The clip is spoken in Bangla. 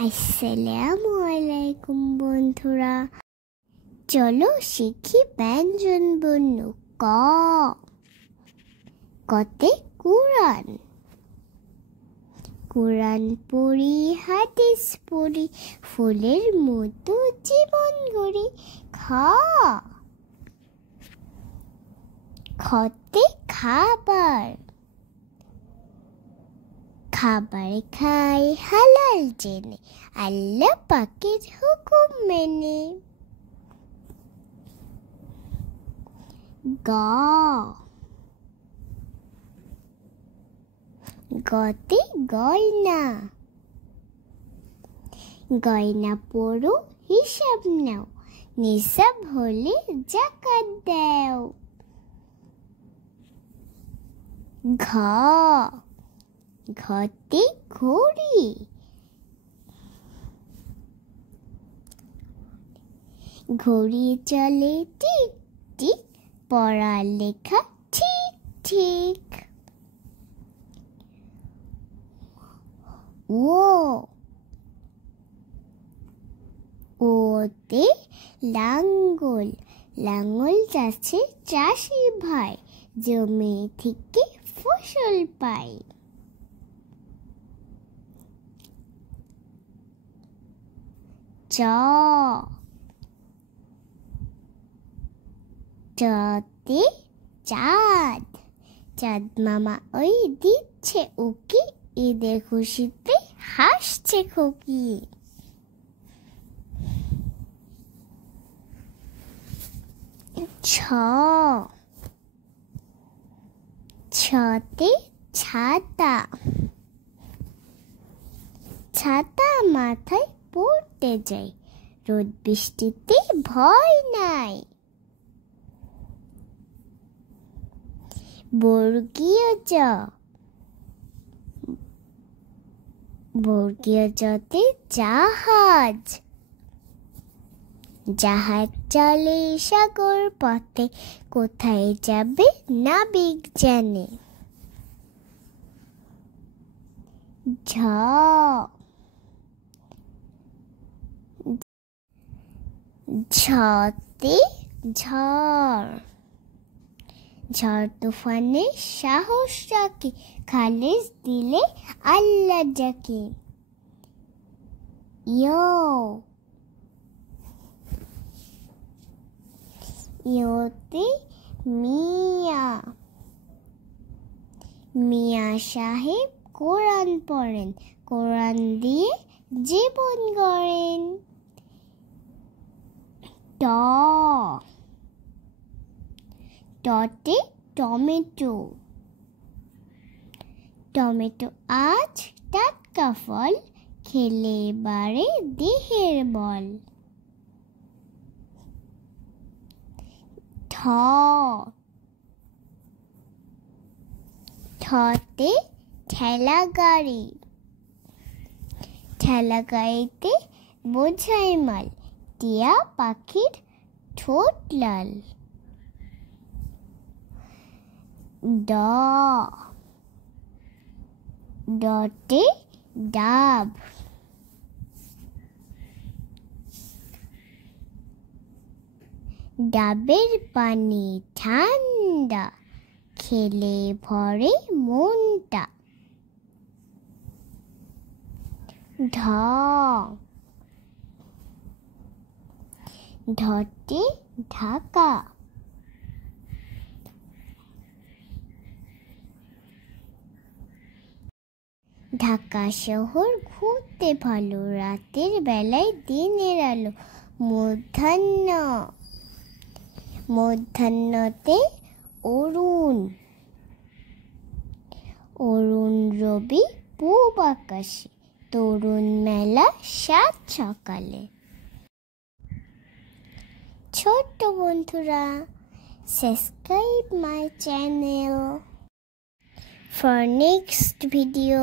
আসসালামু আলাইকুম বন্ধুরা, চলো শিখি ব্যঞ্জন বর্ণ। ক কতে কুরআন। কুরআন পড়ি, হাদিস পড়ি, ফুলের মতো জীবন গড়ি। খতে খাবার। খাবার খাই হালাল জেনে, আল্লাহ পাকের হুকুম মেনে। গতে গয়না। গয়না পড়ো, হিসাব নাও, নিসাব হলে যাকাত দাও। ঘতে ঘড়ি। ঘড়ি চলে টিক টিক, পড়ালেখা ঠিক ঠিক। ওতে লাঙ্গল। লাঙ্গল যাচ্ছে চাষি ভাই, জমি থেকে ফসল পাই। চতে চাঁদ। চাঁদ মামা ওই দিচ্ছে উকি, ঈদের খুশিতে হাসছে খুকি। ছতে ছাতা। ছাতা মাথায় পড়তে যাই, রোদ বৃষ্টিতে ভয় নাই। বর্গীয় জতে জাহাজ। জাহাজ চলে সাগর পথে, কোথায় যাবে নাবিক জানে। ঝতে ঝড়। ঝড় তুফানে সাহস রাখে, খালিস দিলে আল্লাহ যাকে। ইয়োতে মিয়া। মিয়া সাহেব কোরআন পড়েন, কোরআন দিয়ে জীবন গড়েন। টতে টমেটো। টমেটো আজ টাটকা ফল, খেলে বাড়ে দেহের বল। ঠতে ঠেলা গাড়ি। ঠেলা গাড়িতে বোঝাই মাল, টিয়া পাখির ঠোঁট লাল। ডতে ডাব। ডাবের পানি ঠান্ডা, খেলে ভরে মনটা। ঢতে ঢাকা। ঢাকা শহর ঘুরতে ভালো, রাতের বেলায় দিনের আলো। মধ্যাহ্নতে অরুণ। অরুণ রবি পূব আকাশে, তরুণ মেলা সাত সকালে। ছোট্ট বন্ধুরা, subscribe my channel for next video.